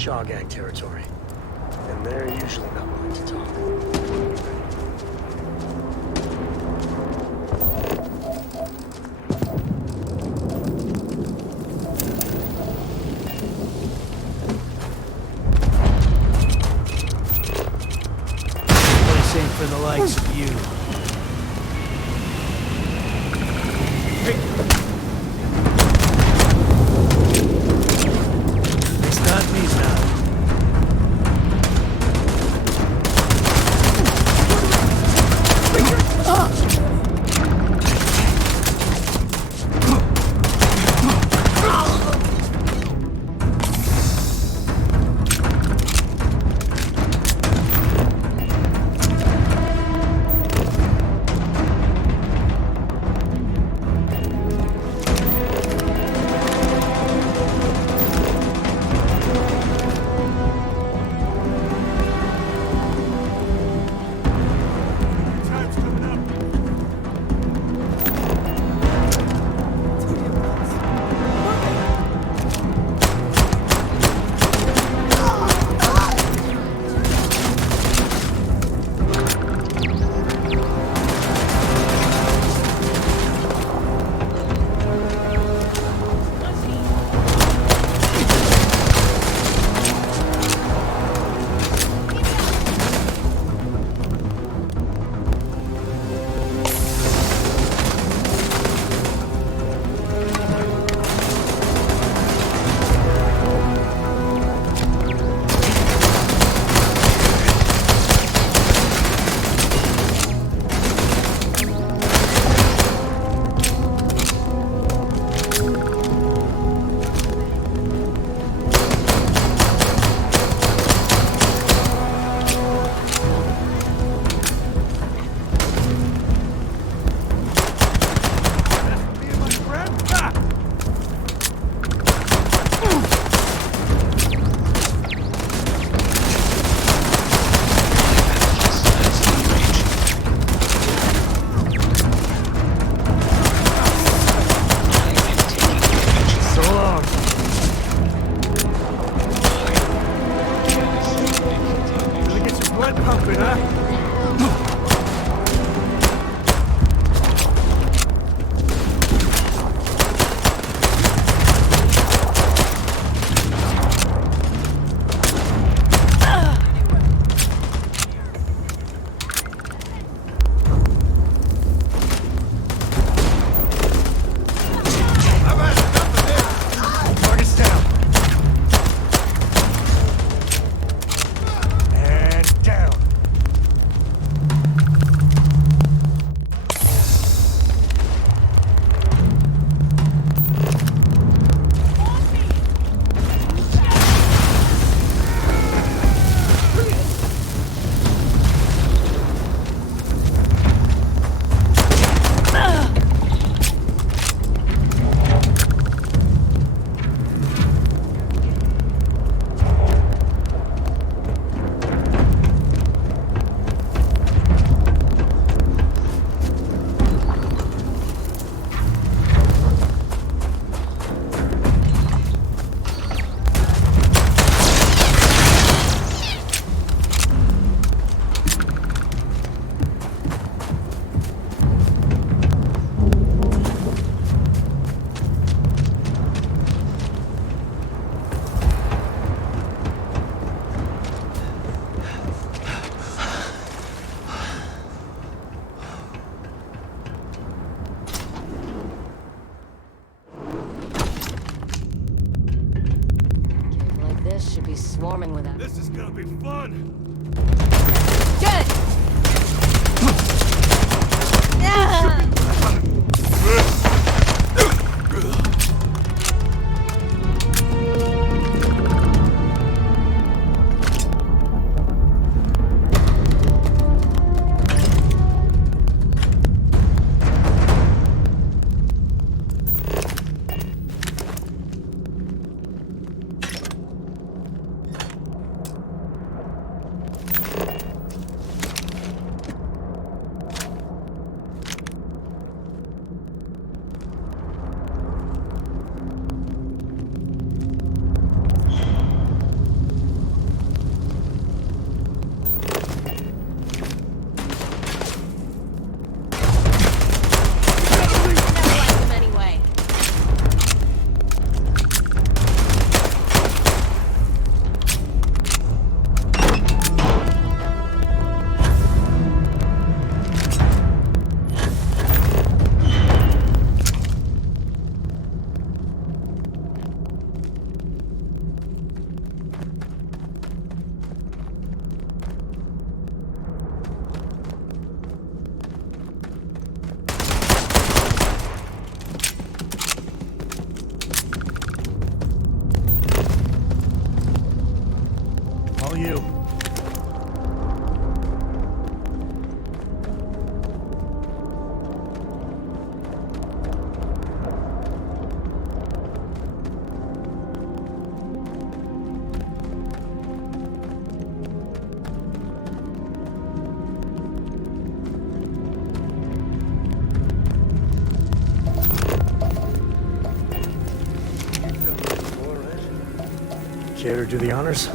Shaw Gang territory. And they're usually not willing to talk. This ain't for the likes of you. It's not me now. Should be swarming with them. This is gonna be fun! Get it! Yeah! Care to do the honors?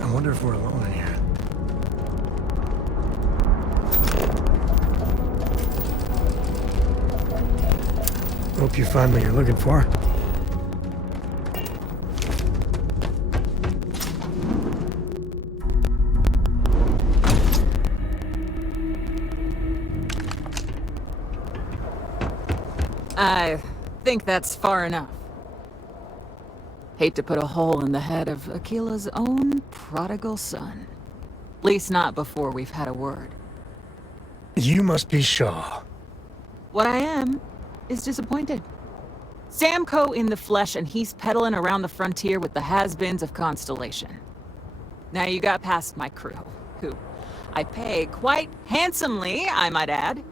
I wonder if we're alone in here. Hope you find what you're looking for. I think that's far enough. Hate to put a hole in the head of Akila's own prodigal son. At least not before we've had a word. You must be Shaw. What I am is disappointed. Samco in the flesh, and he's peddling around the frontier with the has-beens of Constellation. Now you got past my crew, who I pay quite handsomely, I might add.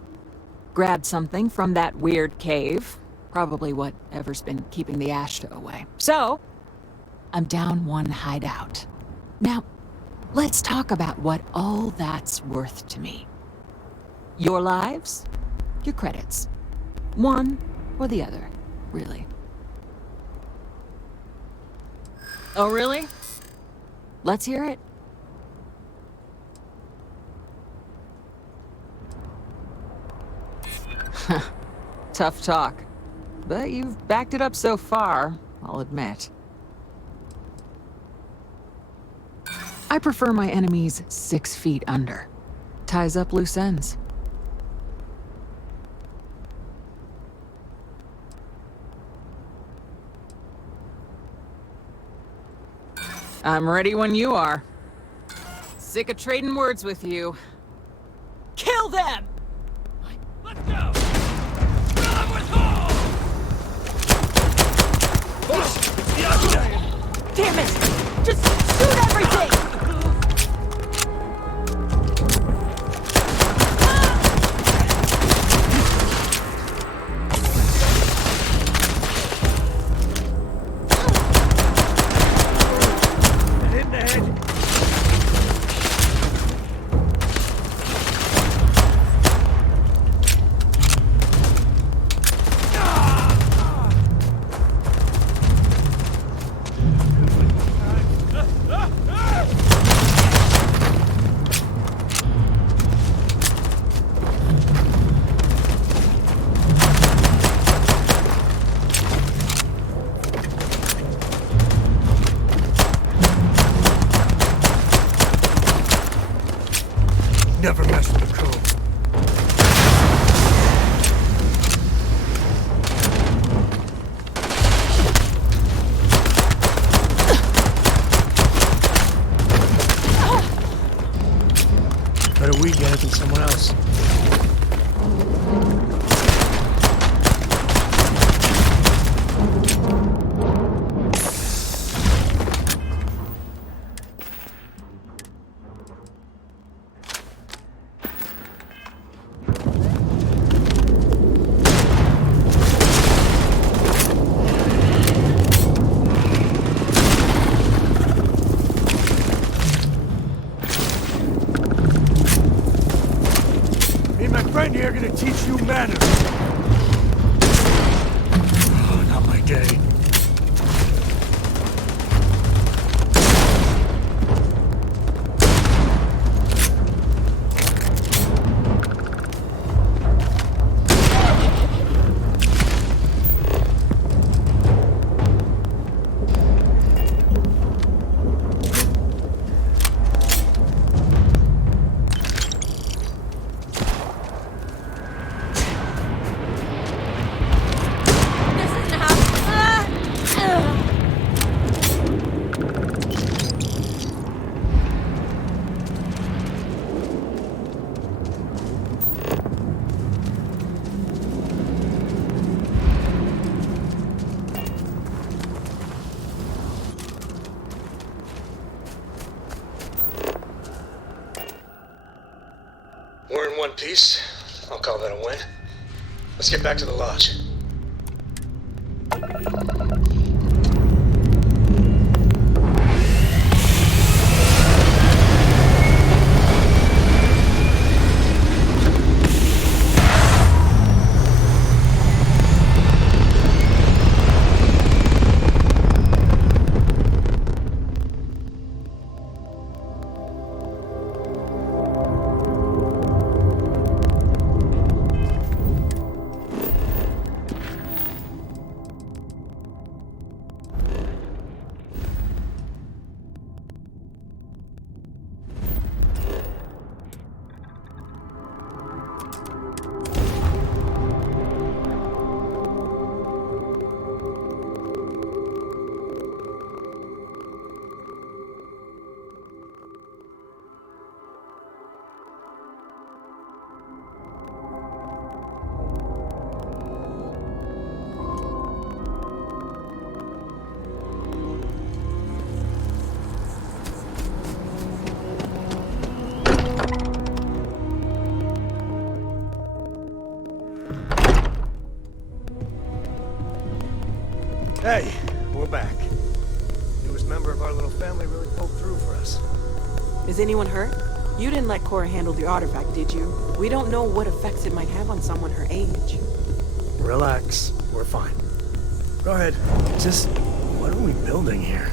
Grabbed something from that weird cave. Probably whatever's been keeping the Ashta away. So, I'm down one hideout. Now, let's talk about what all that's worth to me. Your lives, your credits. One or the other, really. Oh, really? Let's hear it. Tough talk. But you've backed it up so far, I'll admit. I prefer my enemies 6 feet under. Ties up loose ends. I'm ready when you are. Sick of trading words with you. Kill them! Let's go! Fill with hole! Damn it! Just shoot everything! In the head! Never mess with the crew. Better we get it than someone else. apiece. I'll call that a win. Let's get back to the lodge. Hey, we're back. Newest member of our little family really pulled through for us. Is anyone hurt? You didn't let Cora handle the artifact, did you? We don't know what effects it might have on someone her age. Relax, we're fine. Go ahead. Just, what are we building here?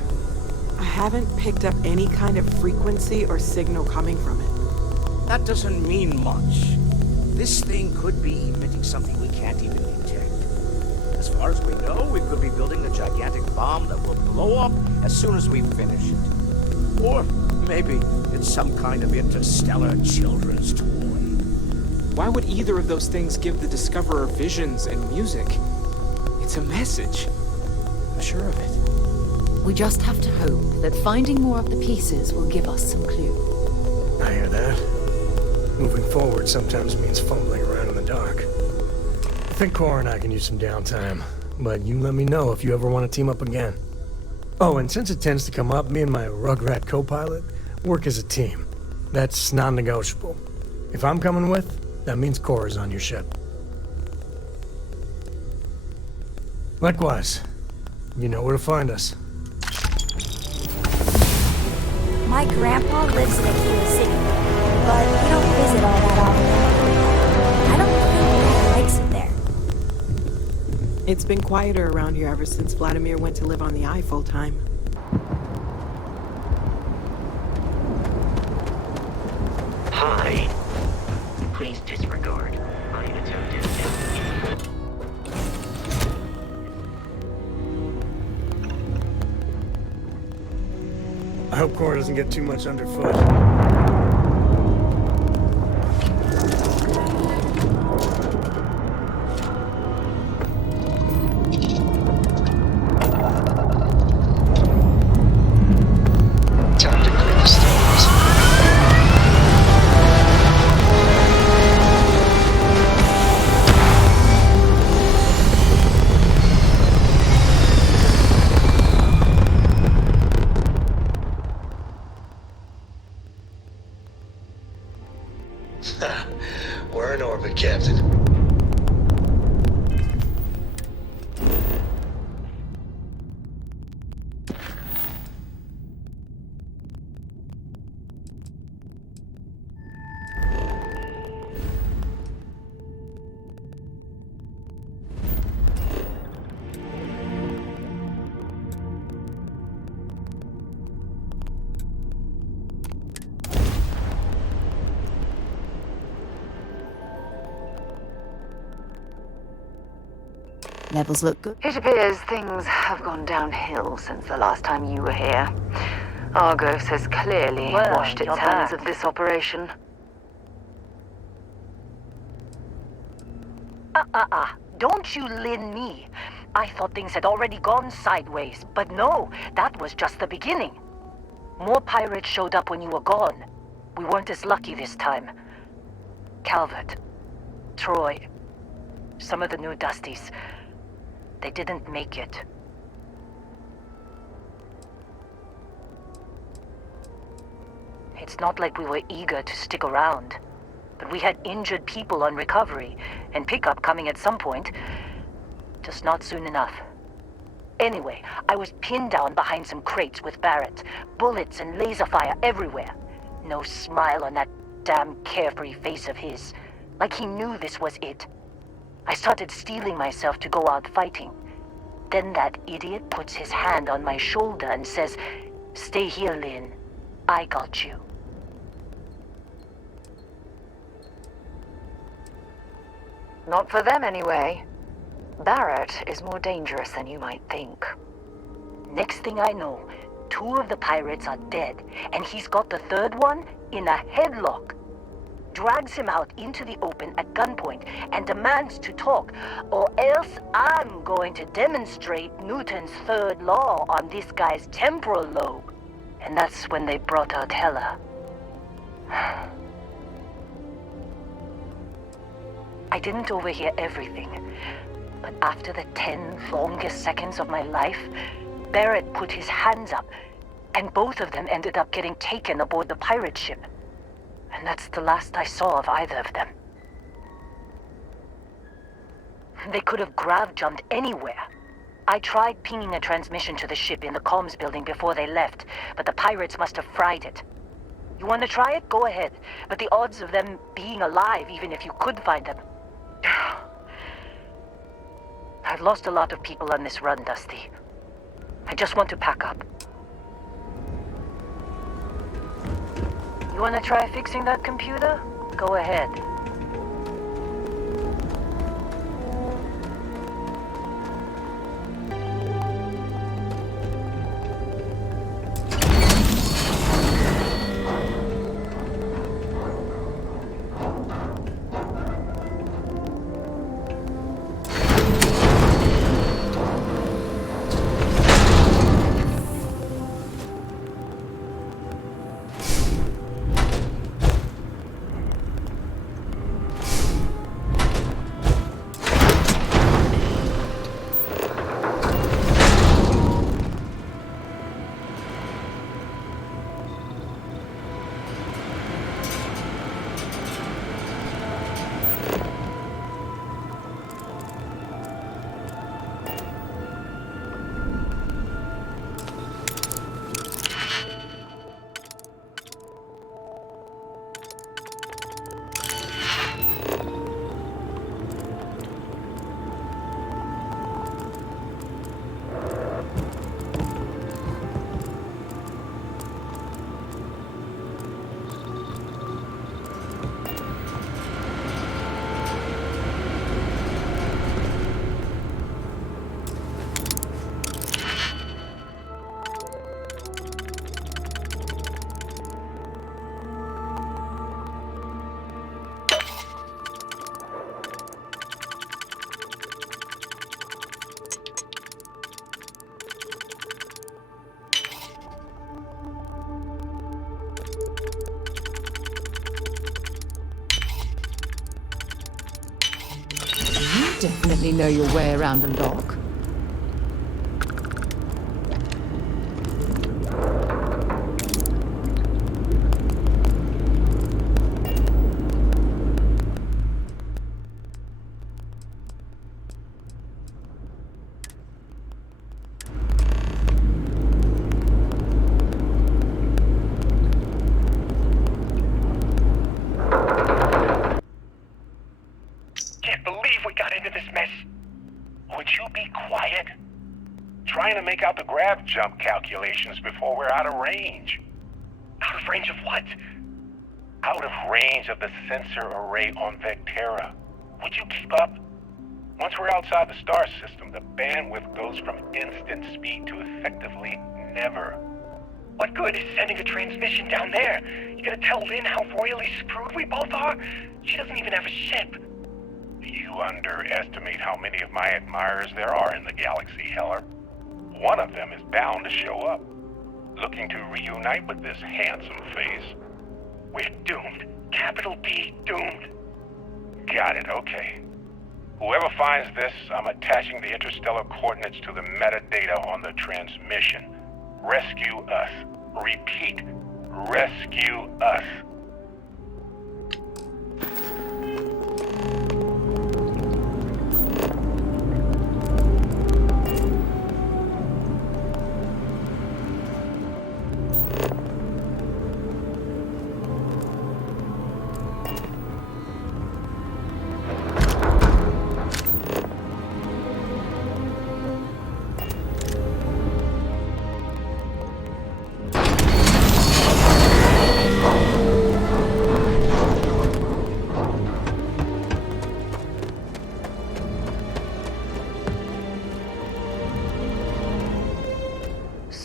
I haven't picked up any kind of frequency or signal coming from it. That doesn't mean much. This thing could be emitting something we can't even detect. As far as we know, we could be building a gigantic bomb that will blow up as soon as we finish it. Or maybe it's some kind of interstellar children's toy. Why would either of those things give the Discoverer visions and music? It's a message. I'm sure of it. We just have to hope that finding more of the pieces will give us some clue. I hear that. Moving forward sometimes means fumbling around in the dark. I think Cora and I can use some downtime, but you let me know if you ever want to team up again. Oh, and since it tends to come up, me and my Rugrat co-pilot work as a team. That's non-negotiable. If I'm coming with, that means Cora's on your ship. Likewise, you know where to find us. My grandpa lives in Aquila City, but we don't visit all that often. I don't think Dad likes it there. It's been quieter around here ever since Vladimir went to live on the Eye full time. Hi. Please disregard my attempted death. I hope Cora doesn't get too much underfoot. Time to clear the stones. We're in orbit, Captain. Levels look good. It appears things have gone downhill since the last time you were here. Argos has clearly washed its hands of this operation. Don't you lin me. I thought things had already gone sideways, but no, that was just the beginning. More pirates showed up when you were gone. We weren't as lucky this time. Calvert, Troy, some of the new Dusties, they didn't make it. It's not like we were eager to stick around. But we had injured people on recovery, and pickup coming at some point. Just not soon enough. Anyway, I was pinned down behind some crates with Barrett. Bullets and laser fire everywhere. No smile on that damn carefree face of his. Like he knew this was it. I started steeling myself to go out fighting. Then that idiot puts his hand on my shoulder and says, "Stay here, Lynn. I got you." Not for them, anyway. Barrett is more dangerous than you might think. Next thing I know, 2 of the pirates are dead, and he's got the 3rd one in a headlock. Drags him out into the open at gunpoint and demands to talk, or else I'm going to demonstrate Newton's 3rd law on this guy's temporal lobe. And that's when they brought out Hella. I didn't overhear everything, but after the 10 longest seconds of my life, Barrett put his hands up, and both of them ended up getting taken aboard the pirate ship. And that's the last I saw of either of them. They could have grav-jumped anywhere. I tried pinging a transmission to the ship in the comms building before they left, but the pirates must have fried it. You want to try it? Go ahead. But the odds of them being alive, even if you could find them... I've lost a lot of people on this run, Dusty. I just want to pack up. You want to try fixing that computer? Go ahead. Definitely know your way around a lock. Can't believe we got into this mess. Would you be quiet? Trying to make out the grav jump calculations before we're out of range. Out of range of what? Out of range of the sensor array on Vectera. Would you keep up? Once we're outside the star system, the bandwidth goes from instant speed to effectively never. What good is sending a transmission down there? You gonna tell Lynn how royally screwed we both are? She doesn't even have a ship. You underestimate how many of my admirers there are in the galaxy, Heller. One of them is bound to show up, looking to reunite with this handsome face. We're doomed. Capital D, doomed. Got it, okay. Whoever finds this, I'm attaching the interstellar coordinates to the metadata on the transmission. Rescue us. Repeat, rescue us.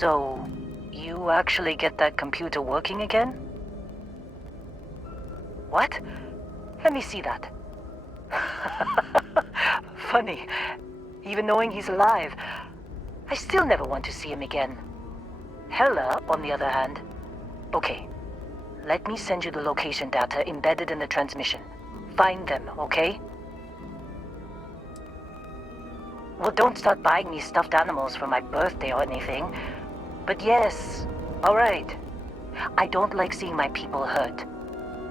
So, you actually get that computer working again? What? Let me see that. Funny. Even knowing he's alive, I still never want to see him again. Hella, on the other hand. Okay. Let me send you the location data embedded in the transmission. Find them, okay? Well, don't start buying me stuffed animals for my birthday or anything. But yes, alright. I don't like seeing my people hurt.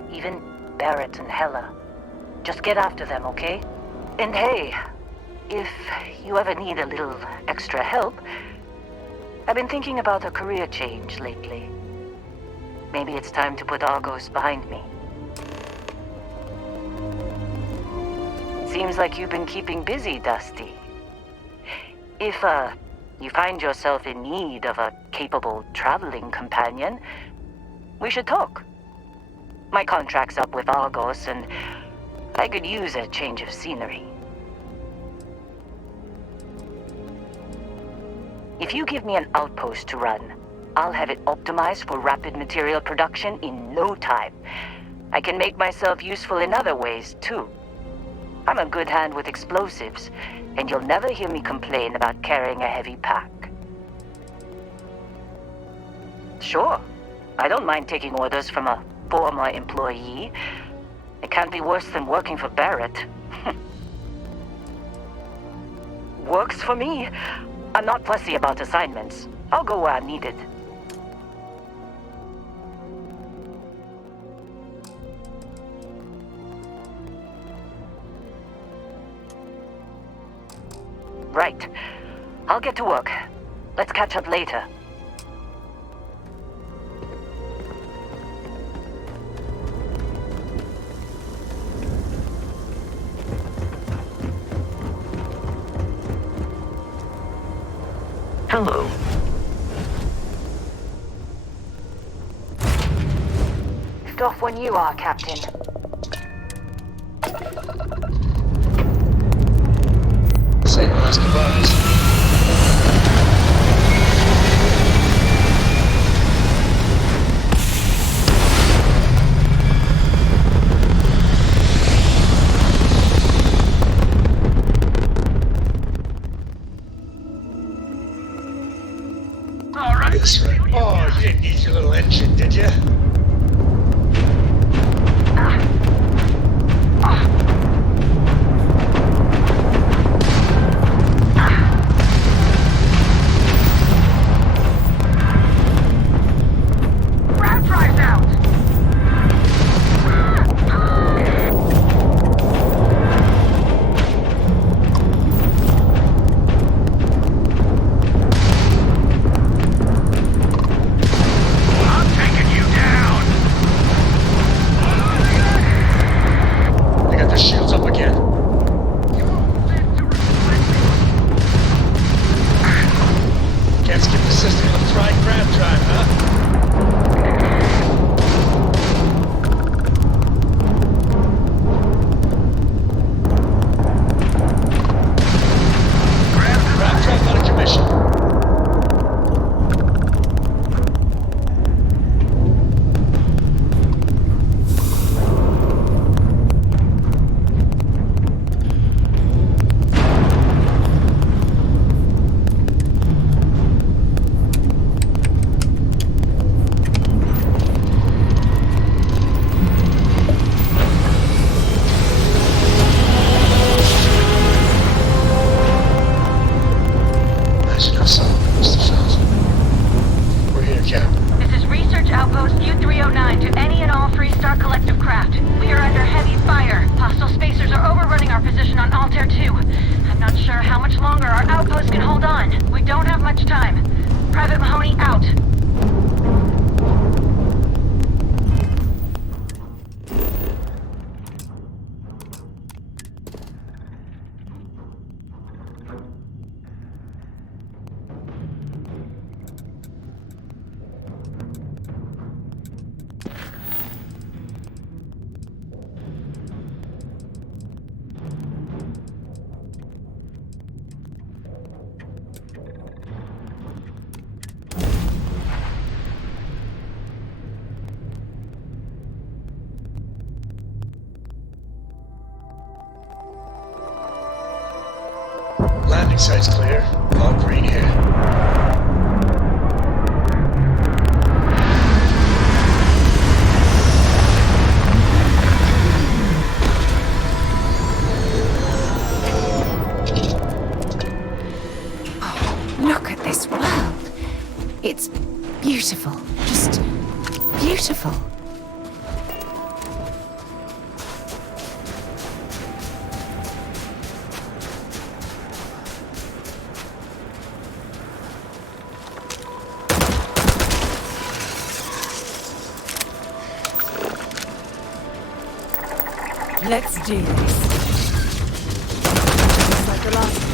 Even Barrett and Hella. Just get after them, okay? And hey, if you ever need a little extra help, I've been thinking about a career change lately. Maybe it's time to put Argos behind me. Seems like you've been keeping busy, Dusty. If, you find yourself in need of a capable traveling companion, we should talk. My contract's up with Argos, and I could use a change of scenery. If you give me an outpost to run, I'll have it optimized for rapid material production in no time. I can make myself useful in other ways, too. I'm a good hand with explosives, and you'll never hear me complain about carrying a heavy pack. Sure, I don't mind taking orders from a former employee. It can't be worse than working for Barrett. Works for me. I'm not fussy about assignments. I'll go where I'm needed. Right. I'll get to work. Let's catch up later. Hello. Stop when you are, Captain. Say no less goodbyes. That's right. Oh, you didn't need your little engine, did you? Sight's clear. All green here. Look at this world. It's beautiful. Just beautiful. Let's do this. Just like the last one.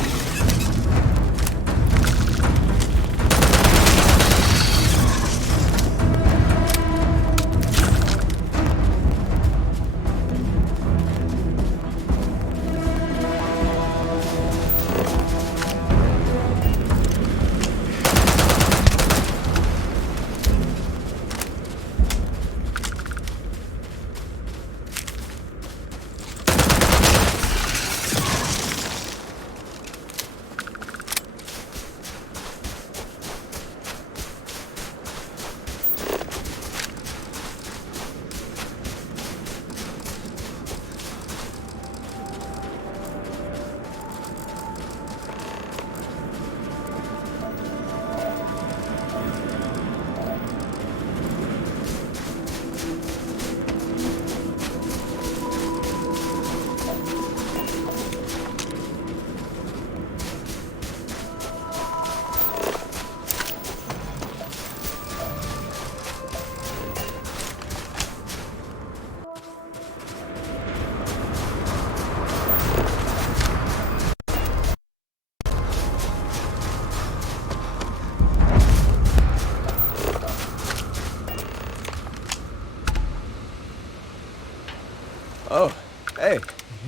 Oh, hey,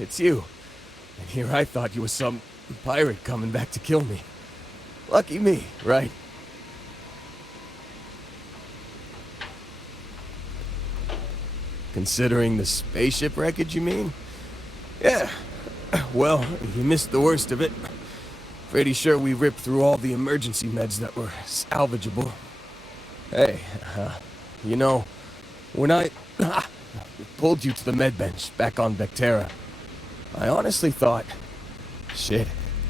it's you. And here I thought you was some pirate coming back to kill me. Lucky me, right? Considering the spaceship wreckage, you mean? Yeah. Well, you missed the worst of it. Pretty sure we ripped through all the emergency meds that were salvageable. Hey, you know, when I pulled you to the med bench back on Vectera, I honestly thought, shit,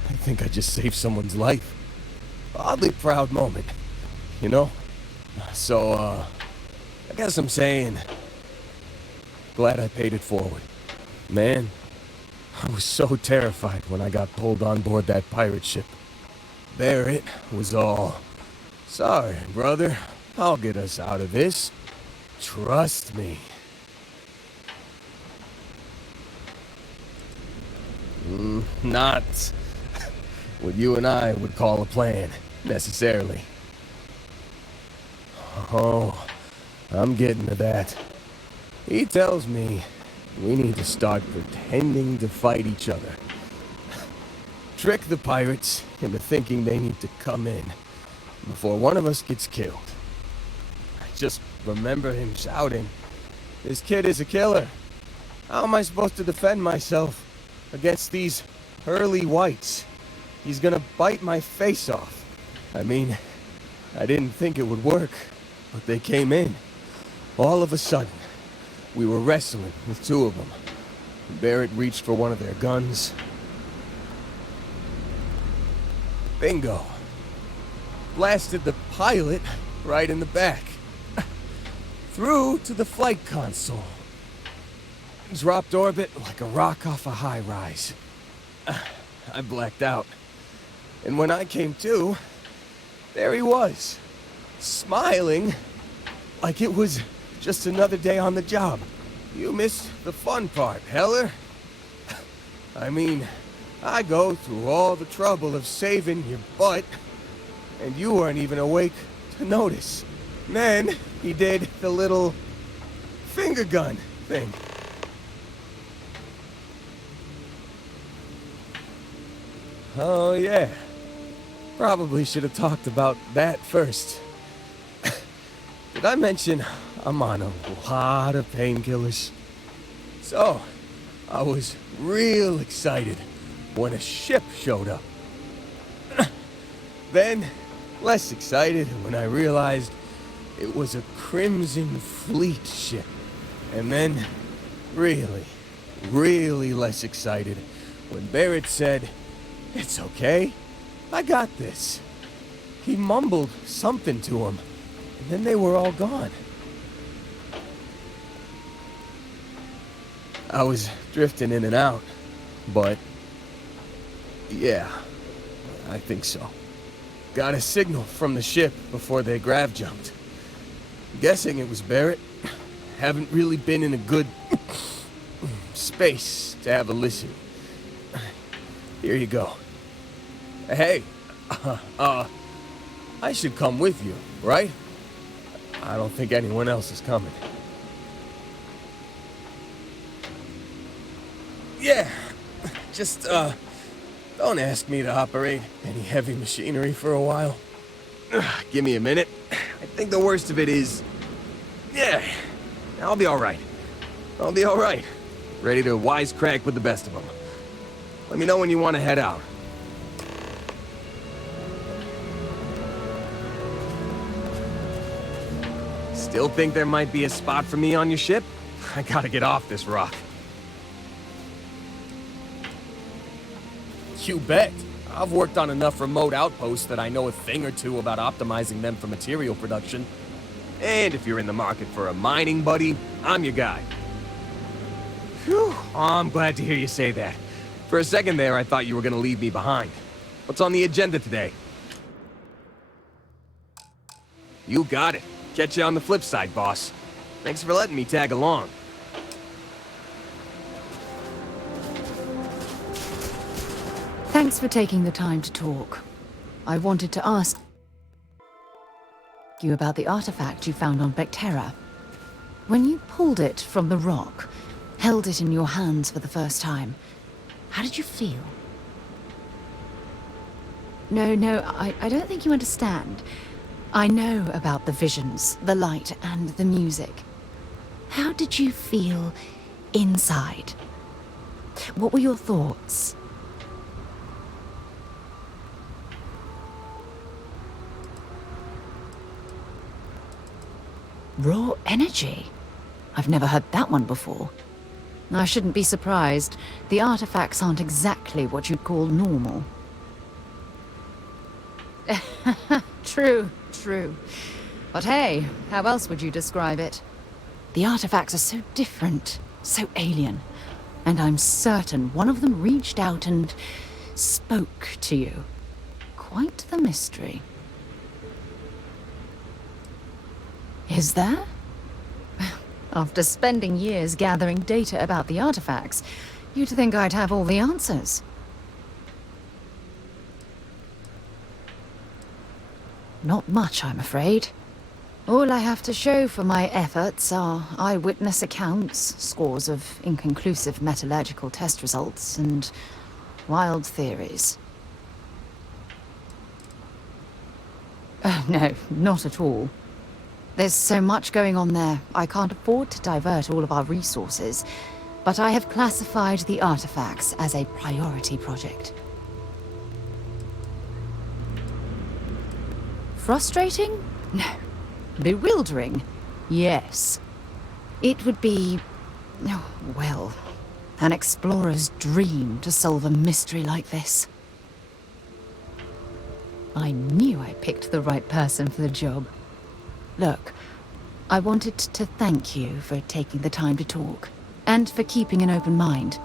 I think I just saved someone's life. Oddly proud moment, you know? So, I guess I'm saying, glad I paid it forward. Man, I was so terrified when I got pulled on board that pirate ship. Barrett was all, sorry, brother, I'll get us out of this. Trust me. Not what you and I would call a plan, necessarily. Oh, I'm getting to that. He tells me we need to start pretending to fight each other. Trick the pirates into thinking they need to come in before one of us gets killed. I just remember him shouting, "This kid is a killer. How am I supposed to defend myself against these early whites? He's gonna bite my face off." I mean, I didn't think it would work, but they came in. All of a sudden, we were wrestling with two of them. Barrett reached for one of their guns. Bingo. Blasted the pilot right in the back. Through to the flight console. Dropped orbit like a rock off a high rise. I blacked out. And when I came to, there he was, smiling like it was just another day on the job. You missed the fun part, Heller. I mean, I go through all the trouble of saving your butt, and you weren't even awake to notice. Then he did the little finger gun thing. Oh yeah, probably should have talked about that first. Did I mention I'm on a lot of painkillers? So, I was real excited when a ship showed up. Then, less excited when I realized it was a Crimson Fleet ship. And then, really less excited when Barrett said, "It's okay, I got this." He mumbled something to him, and then they were all gone. I was drifting in and out, but yeah, I think so. Got a signal from the ship before they grav jumped. Guessing it was Barrett. Haven't really been in a good space to have a listen. Here you go. Hey, I should come with you, right? I don't think anyone else is coming. Yeah, just, don't ask me to operate any heavy machinery for a while. Give me a minute. I think the worst of it is... Yeah, I'll be alright. I'll be alright. Ready to wisecrack with the best of them. Let me know when you want to head out. Still think there might be a spot for me on your ship? I gotta get off this rock. You bet. I've worked on enough remote outposts that I know a thing or two about optimizing them for material production. And if you're in the market for a mining buddy, I'm your guy. Phew, I'm glad to hear you say that. For a second there, I thought you were gonna leave me behind. What's on the agenda today? You got it. Catch you on the flip side, boss. Thanks for letting me tag along. Thanks for taking the time to talk. I wanted to ask you about the artifact you found on Vectera. When you pulled it from the rock, held it in your hands for the first time, how did you feel? No, I don't think you understand. I know about the visions, the light, and the music. How did you feel inside? What were your thoughts? Raw energy? I've never heard that one before. I shouldn't be surprised. The artifacts aren't exactly what you'd call normal. True. But hey, how else would you describe it? The artifacts are so different, so alien. And I'm certain one of them reached out and spoke to you. Quite the mystery. Is there? After spending years gathering data about the artifacts, you'd think I'd have all the answers. Not much, I'm afraid. All I have to show for my efforts are eyewitness accounts, scores of inconclusive metallurgical test results, and wild theories. Oh, no, not at all. There's so much going on there, I can't afford to divert all of our resources, but I have classified the artifacts as a priority project. Frustrating? No. Bewildering? Yes. It would be, well, an explorer's dream to solve a mystery like this. I knew I picked the right person for the job. Look, I wanted to thank you for taking the time to talk, and for keeping an open mind.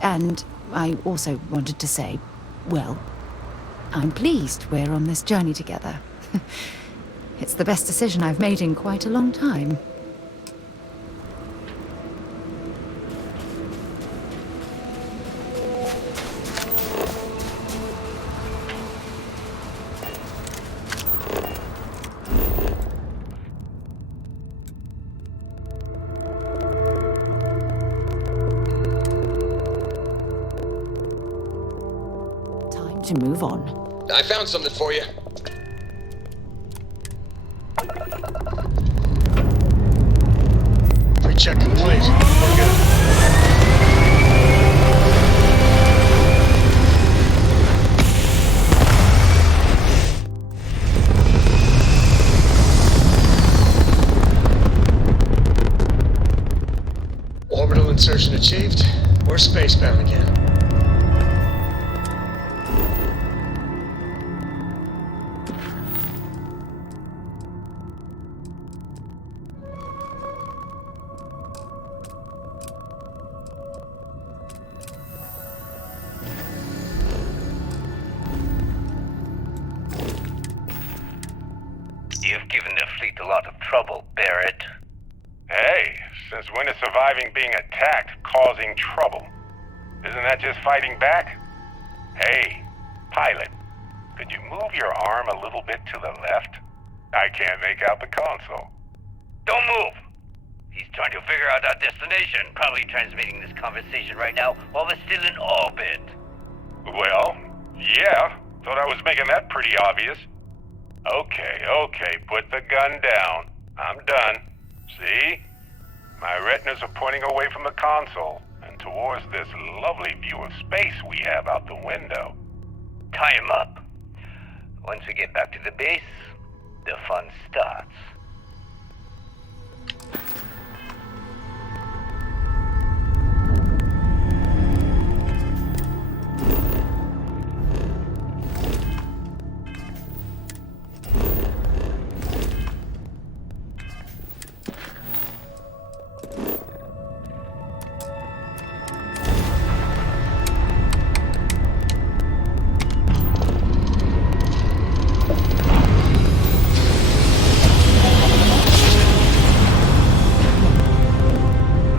And I also wanted to say, well, I'm pleased we're on this journey together. It's the best decision I've made in quite a long time. Time to move on. I found something for you. Check complete. We're good. insertion achieved. We're spacebound again. You've given the fleet a lot of trouble, Barrett. Hey, since when is surviving being attacked causing trouble? Isn't that just fighting back? Hey, pilot, could you move your arm a little bit to the left? I can't make out the console. Don't move! He's trying to figure out our destination. Probably transmitting this conversation right now while we're still in orbit. Well, yeah. Thought I was making that pretty obvious. Okay, put the gun down. I'm done. See? My retinas are pointing away from the console and towards this lovely view of space we have out the window. Tie him up. Once we get back to the base, the fun starts.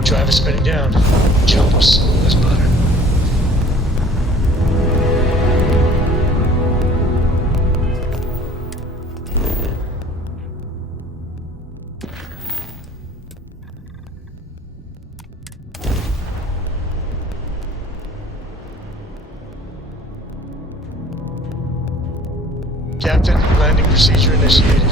Driver spinning down. Jumps. That's butter. Captain, landing procedure initiated.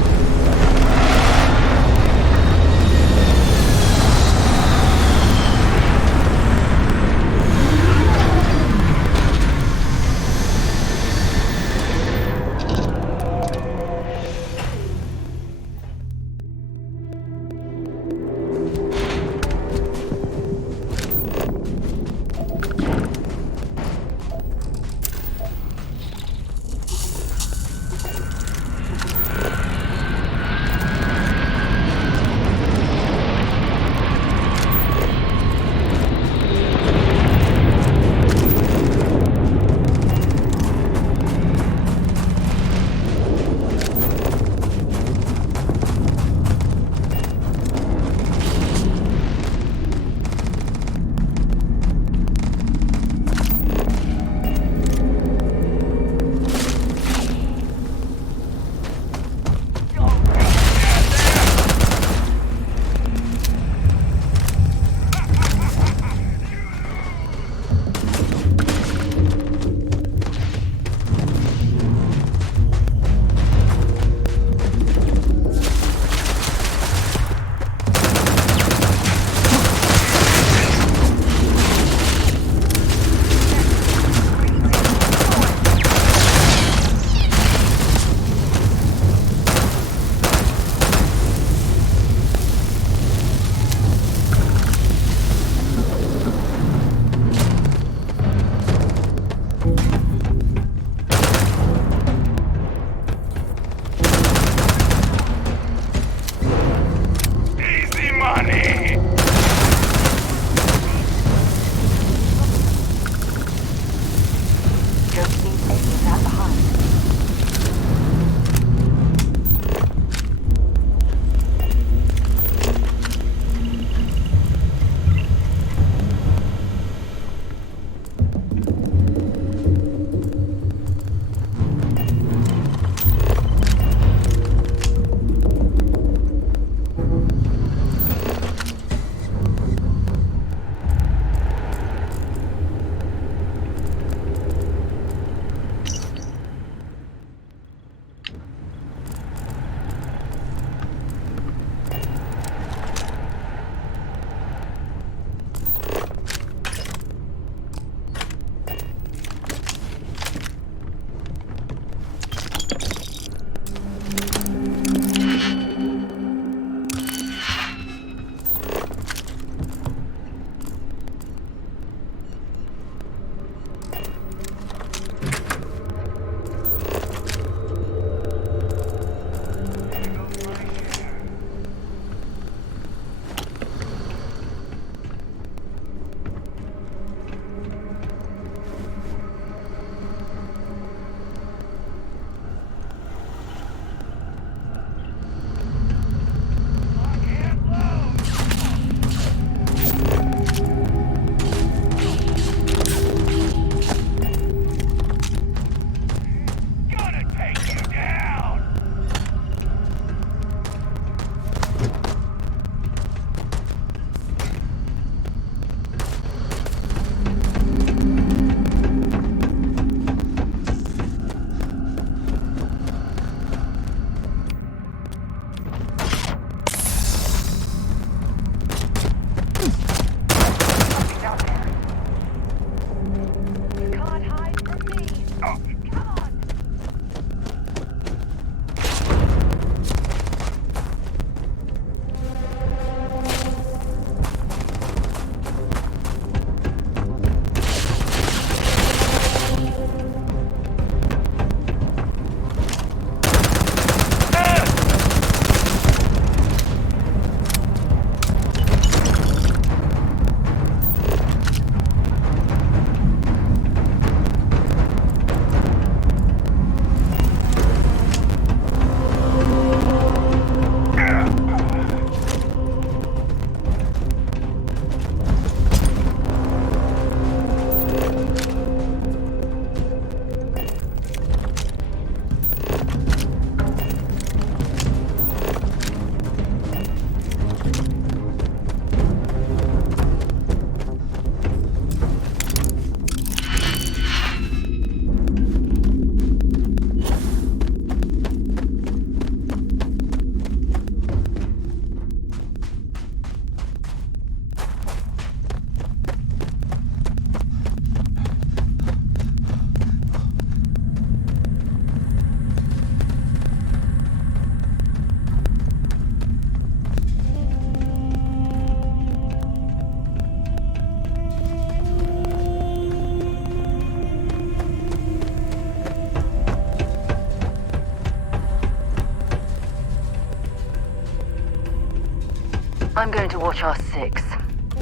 I'm going to watch our 6.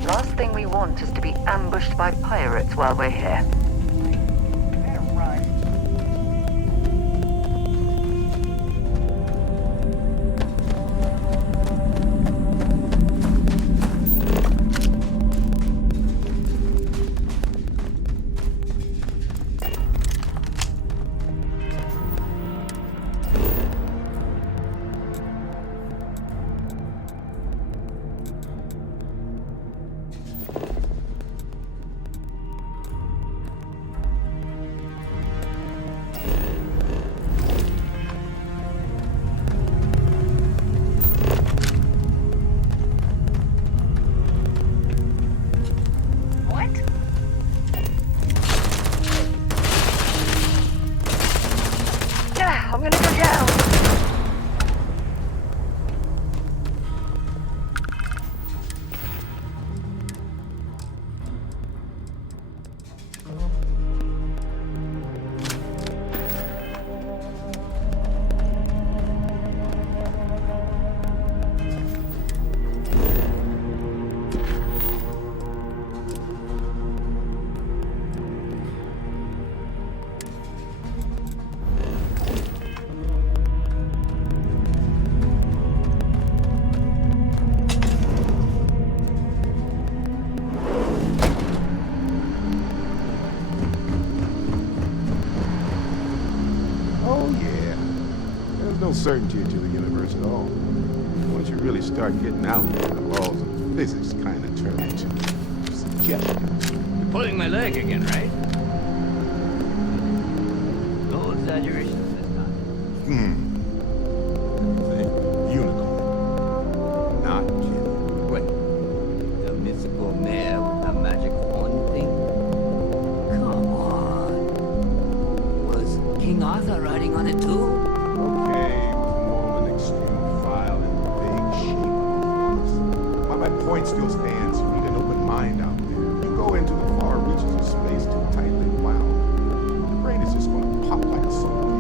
Last thing we want is to be ambushed by pirates while we're here. I'm gonna go down. Oh, yeah. There's no certainty to the universe at all. Once you really start getting out there, the laws of physics kind of turn into suggestions. You're pulling my leg again, right? No exaggerations this time. Think unicorn. Not kidding. Wait, the mythical mare with the magic horn thing? Come on. Was King Arthur riding on it too? Okay, it was more of an extreme file and vague shape, of course. But my point still stands. You need an open mind out there. You go into the far reaches of space too tightly wound, your brain is just going to pop like a soda can.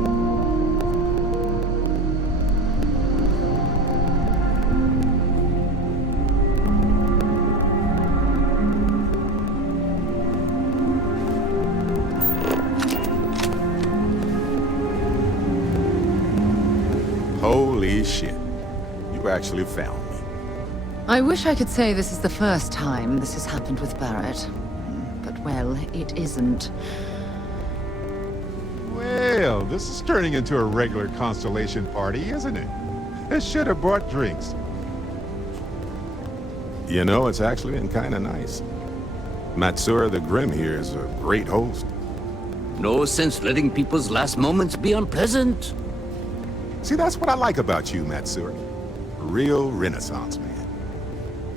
Holy shit. You actually found me. I wish I could say this is the first time this has happened with Barrett. But, well, it isn't. Well, this is turning into a regular Constellation party, isn't it? I should have brought drinks. You know, it's actually been kind of nice. Matsura the Grim here is a great host. No sense letting people's last moments be unpleasant. See, that's what I like about you, Matsura. A real Renaissance man.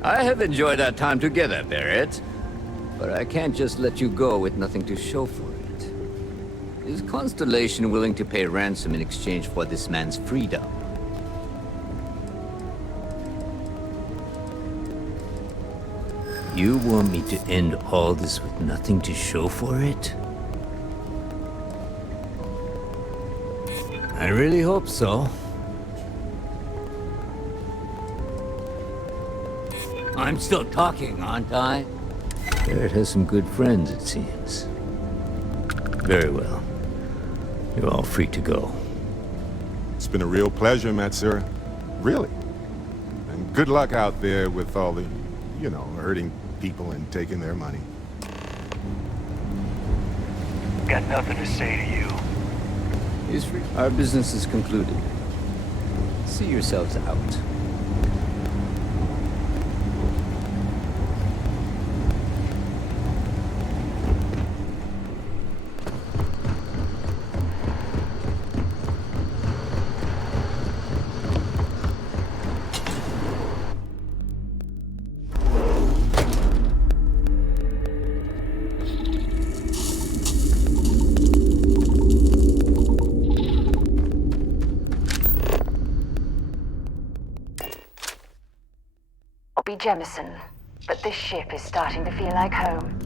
I have enjoyed our time together, Barrett. But I can't just let you go with nothing to show for it. Is Constellation willing to pay ransom in exchange for this man's freedom? You want me to end all this with nothing to show for it? I really hope so. I'm still talking, aren't I? Barrett has some good friends, it seems. Very well. You're all free to go. It's been a real pleasure, Matsura. Really. And good luck out there with all the, you know, hurting people and taking their money. Got nothing to say to you. He's free. Our business is concluded. See yourselves out. Jemison, but this ship is starting to feel like home.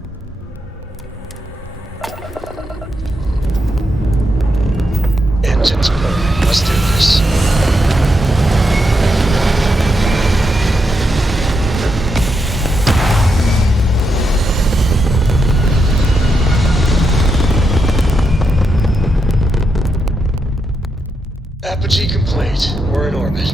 Engines flowing. Let's do this. Apogee complete. We're in orbit.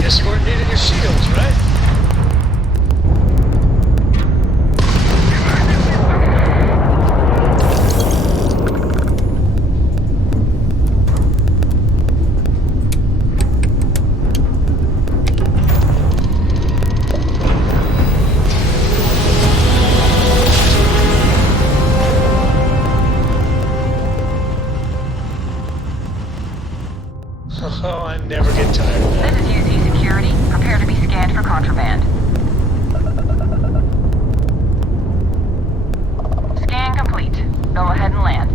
Guess you weren't needing your shields, right? Oh, I never get tired of that. This is UZ Security. Prepare to be scanned for contraband. Scan complete. Go ahead and land.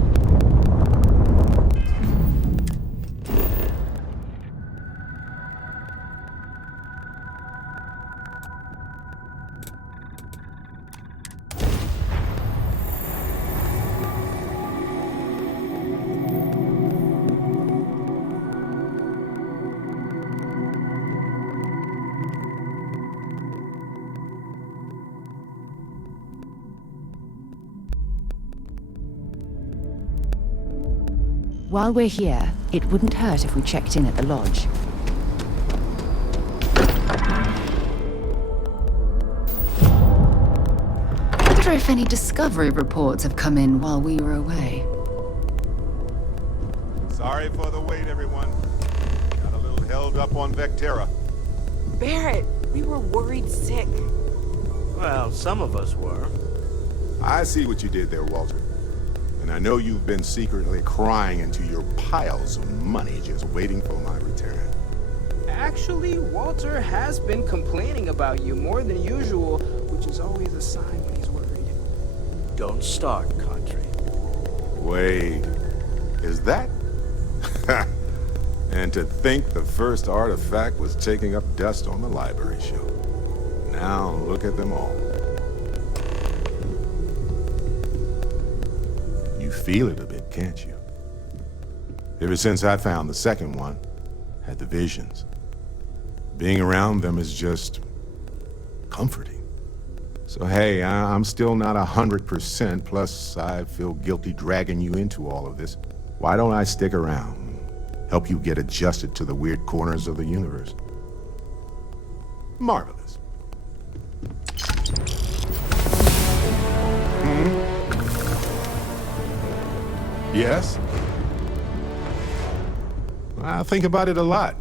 While we're here, it wouldn't hurt if we checked in at the lodge. Wonder if any discovery reports have come in while we were away. Sorry for the wait, everyone. Got a little held up on Vectera. Barrett, we were worried sick. Well, some of us were. I see what you did there, Walter. And I know you've been secretly crying into your piles of money just waiting for my return. Actually, Walter has been complaining about you more than usual, which is always a sign when he's worried. Don't start, Country. Wait, is that? And to think the first artifact was taking up dust on the library shelf. Now look at them all. You feel it a bit, can't you? Ever since I found the second one, had the visions. Being around them is just comforting. So hey, I'm still not 100%, plus I feel guilty dragging you into all of this. Why don't I stick around and help you get adjusted to the weird corners of the universe? Marvelous. Yes? I think about it a lot.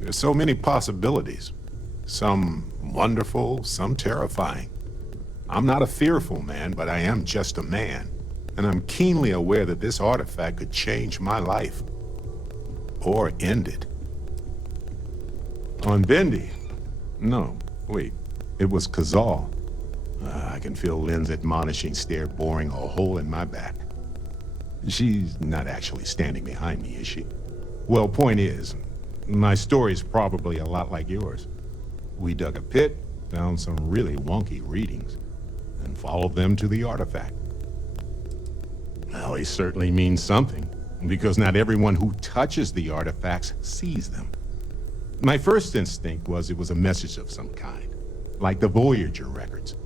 There's so many possibilities. Some wonderful, some terrifying. I'm not a fearful man, but I am just a man. And I'm keenly aware that this artifact could change my life. Or end it. On Bendy? No, wait. It was Kazal. I can feel Lynn's admonishing stare boring a hole in my back. She's not actually standing behind me, is she? Well, point is, my story's probably a lot like yours. We dug a pit, found some really wonky readings, and followed them to the artifact. Well, they certainly mean something, because not everyone who touches the artifacts sees them. My first instinct was it was a message of some kind, like the Voyager records.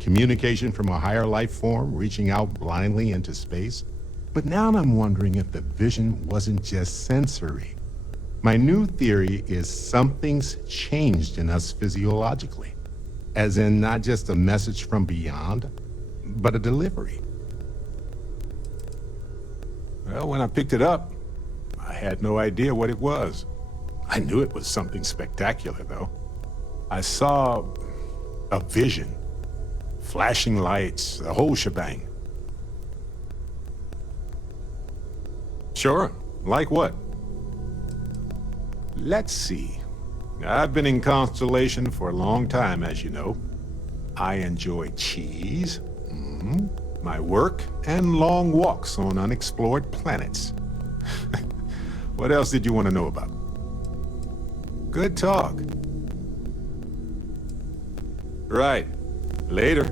Communication from a higher life form reaching out blindly into space. But now I'm wondering if the vision wasn't just sensory. My new theory is something's changed in us physiologically. As in not just a message from beyond, but a delivery. Well, when I picked it up, I had no idea what it was. I knew it was something spectacular, though. I saw a vision. Flashing lights, the whole shebang. Sure, like what? Let's see. I've been in Constellation for a long time, as you know. I enjoy cheese, my work, and long walks on unexplored planets. What else did you want to know about? Good talk. Right. Later.